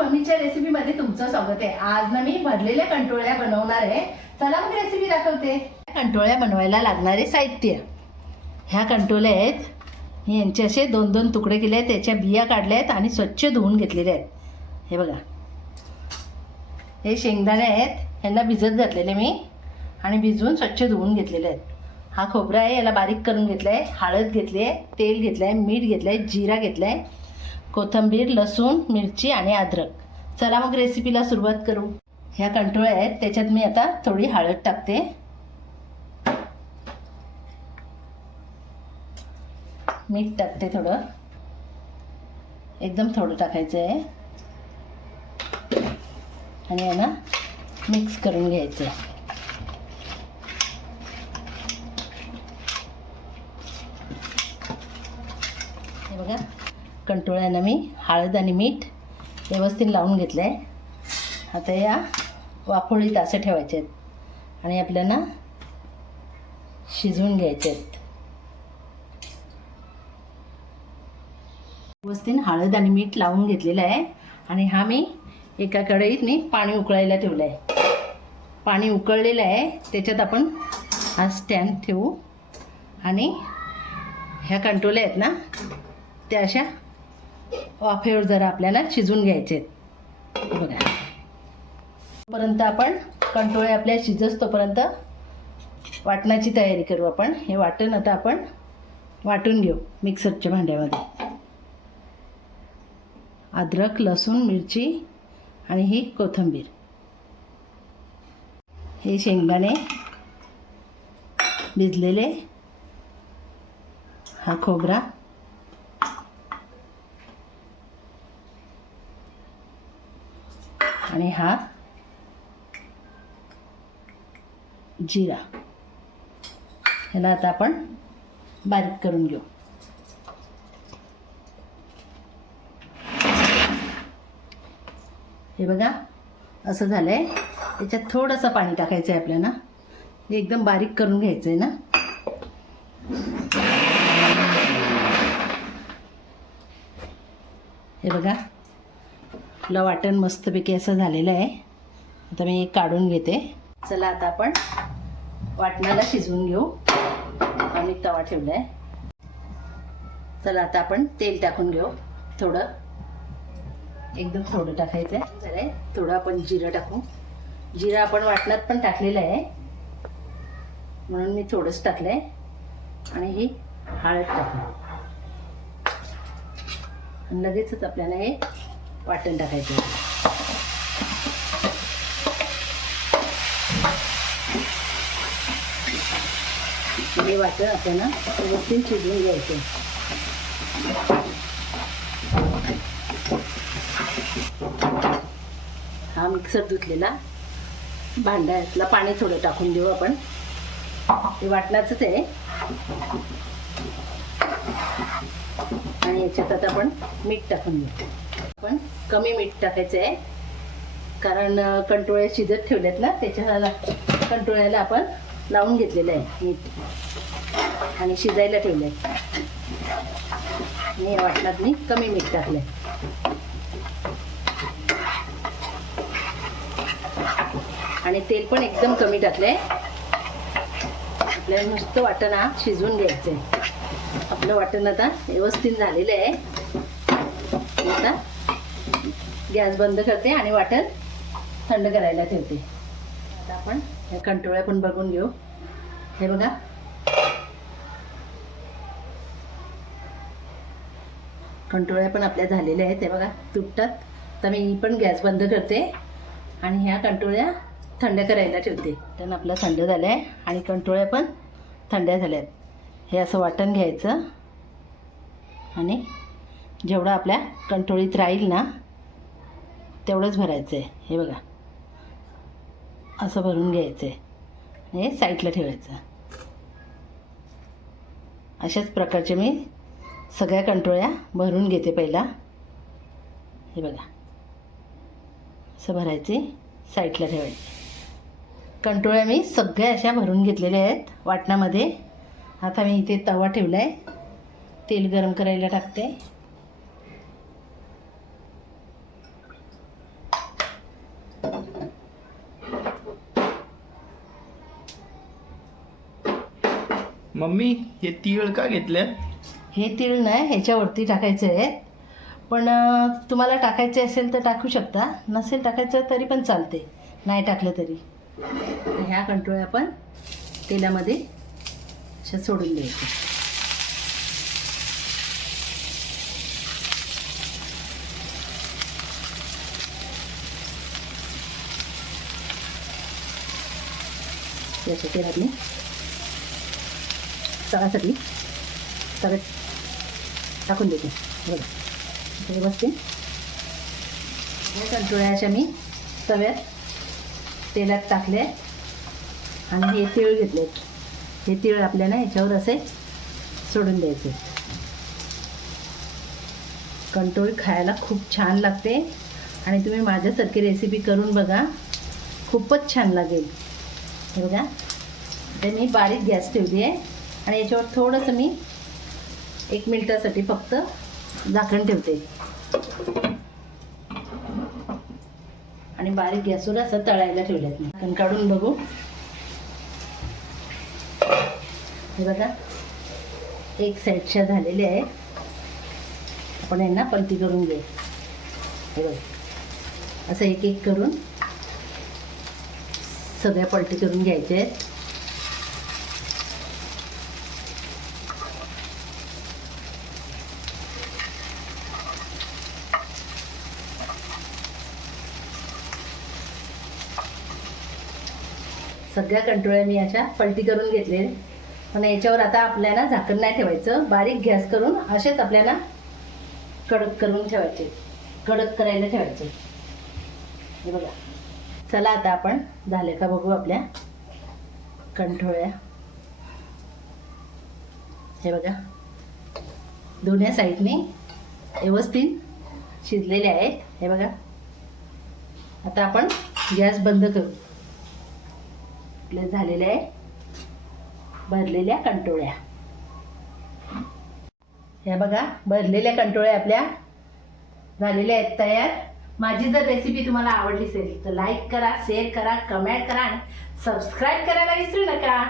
मम्मीच्या रेसिपीमध्ये तुमचं स्वागत आहे. आज ना मी भरलेल्या कंटोळ्या बनवणार आहे. चला मग रेसिपी दाखवते. कंटोळ्या बनवायला लागणारे साहित्य. ह्या कंटोळ्या आहेत. यांचे असे दोन दोन तुकडे केले आहेत. त्याच्या बिया काढल्या आहेत आणि स्वच्छ धुवून घेतलेले आहेत. हे बघा. हे शेंगदाणे आहेत. यांना भिजत घातलेले मी. आणि भिजवून स्वच्छ धुवून घेतलेले आहेत. हा खोबरा आहे. याला बारीक करून घेतला आहे हळद घेतली आहे. तेल घेतलं आहे मीठ घेतलं आहे जिरा घेतला आहे कोथिंबीर लसूण मिरची आणि अद्रक. चला मग रेसिपीला सुरुवात करू. ह्या कंठोळ्या आहेत त्याच्यात मी आता थोडी हळद टाकते. मीठ टाकते थोडं. एकदम थोडं टाकायचं आहे आणि यांना मिक्स करून घ्यायचं आहे हे बघा. कंटोळ्यानं मी हळद आणि मीठ व्यवस्थित लावून घेतलं आहे आता या वाफोळीत असं ठेवायचे आहेत आणि आपल्याला शिजवून घ्यायचे आहेत व्यवस्थित हळद आणि मीठ लावून घेतलेलं आहे आणि हा मी एका कढईत मी पाणी उकळायला ठेवलं आहे पाणी उकळलेलं आहे त्याच्यात आपण हा स्टँड ठेवू. आणि ह्या कंटोल्या आहेत ना त्या अशा वाफेवर जरा आपल्याला शिजून घ्यायचे आहेत. बघा. तोपर्यंत आपण कंटोळे आपल्या शिजस तोपर्यंत वाटणाची तयारी करू आपण. हे वाटण आता आपण वाटून घेऊ मिक्सरच्या भांड्यामध्ये. अद्रक लसूण मिरची आणि ही कोथिंबीर. हे शेंगदाणे भिजलेले. हा खोबरा. आणि हा जिरा. ह्याला आता आपण बारीक करून घेऊ. हे बघा असं झालं आहे याच्यात थोडंसं पाणी टाकायचं आहे आपल्याला. हे एकदम बारीक करून घ्यायचं आहे ना. हे बघा. आपलं वाटण मस्तपैकी असं झालेलं आहे. आता मी एक काढून घेते. चला आता आपण वाटणाला शिजवून घेऊ. आम्ही तवा ठेवला आहे चला आता आपण तेल टाकून घेऊ. थोडं. एकदम थोडं टाकायचं आहे जरा थोडं आपण जिरं टाकू. जिरं आपण वाटणात पण टाकलेलं आहे. म्हणून मी थोडंच टाकलं आहे आणि ही हळद टाकू. लगेचच आपल्याला हे वाटण टाकायचं. हे वाटण आपल्याला व्यवस्थित शिजवून घ्यायचं. हा मिक्सर धुतलेला भांड्यातला पाणी थोडं टाकून देऊ आपण. ते वाटणाचंच आहे. आणि याच्यात आता आपण मीठ टाकून देऊ आपण कमी मीठ टाकायचं आहे. कारण कंटोळ्या शिजत ठेवल्यात ना त्याच्या कंटोळ्याला आपण लावून घेतलेलं आहे मीठ. आणि शिजायला ठेवलं आहे मी या वाटणात मी कमी मीठ टाकलं आहे आणि तेल पण एकदम कमी टाकलं आहे आपल्याला नुसतं वाटण हा शिजवून घ्यायचं आहे आपलं वाटण आता व्यवस्थित झालेलं आहे. आता गॅस बंद करते आणि वाटण थंड करायला ठेवते. आता आपण ह्या कंटोळ्या पण बघून घेऊ. हे बघा. कंटोळ्या पण आपल्या झालेल्या आहेत. हे बघा तुटतात. तर मी पण गॅस बंद करते आणि ह्या कंटोळ्या थंड करायला ठेवते. कारण आपलं थंड झालं आहे आणि कंटोळ्या पण थंड्या झाल्या आहेत हे असं वाटण घ्यायचं. आणि जेवढं आपल्या कंटोळीत राहील ना तेवढंच भरायचं आहे. हे बघा. असं भरून घ्यायचं आहे. हे साईडला ठेवायचं. अशाच प्रकारचे मी सगळ्या कंटोळ्या भरून घेते पहिला. हे बघा. असं भरायची साईडला ठेवायचे. कंटोळ्या मी सगळ्या अशा भरून घेतलेल्या आहेत वाटणामध्ये. आता मी इथे तवा ठेवला आहे तेल गरम करायला टाकते. मम्मी हे तीळ का घेतले? हे तीळ नाही ह्याच्यावरती टाकायचे आहेत पण तुम्हाला टाकायचे असेल तर टाकू शकता. नसेल टाकायचं तरी पण चालते. नाही टाकलं तरी. ह्या कंट्रोल आपण तेलामध्ये अशा सोडून द्यायच्या याच्या तेलातले तळासाठी तव्यात टाकून देते. बघा. इथे बसते. या कंट्रोळ्याच्या मी तव्यात तेलात टाकले. आणि हे तिळ घेतले. हे तिळ आपल्याला याच्यावर असे सोडून द्यायचे. कंटोळी खायला खूप छान लागते. आणि तुम्ही माझ्यासारखी रेसिपी करून बघा. खूपच छान लागेल. बघा. ते मी बारीक गॅस ठेवली आहे. आणि याच्यावर थोडंसं मी एक मिनटासाठी फक्त झाकण ठेवते. आणि बारीक गॅसवर असं तळायला ठेवल्यात मी. झाकण काढून बघू. हे बघा एक साईडच्या झालेले आहे आपण यांना पलटी करून घेऊ. हे बघ असं एक एक करून सगळ्या पलटी करून घ्यायच्या आहेत. सगळ्या कंट्रोळ्या मी अशा पलटी करून घेतले. पण याच्यावर आता आपल्याला झाकण नाही ठेवायचं. बारीक गॅस करून असेच आपल्याला कडक करून ठेवायचे. कडक करायला ठेवायचे. हे बघा. चला आता आपण झाले का बघू आपल्या कंठोळ्या हे बघा. दोन्ही साईडने व्यवस्थित शिजलेले आहेत. हे बघा. आता आपण गॅस बंद करू. आपले झालेले आहे. भरलेल्या कंटोळ्या. ह्या बघा भरलेल्या कंटोळ्या आपल्या झालेल्या आहेत तयार. माझी जर रेसिपी तुम्हाला आवडली असेल तर लाईक करा शेअर करा कमेंट करा आणि सबस्क्राईब करायला विसरू नका.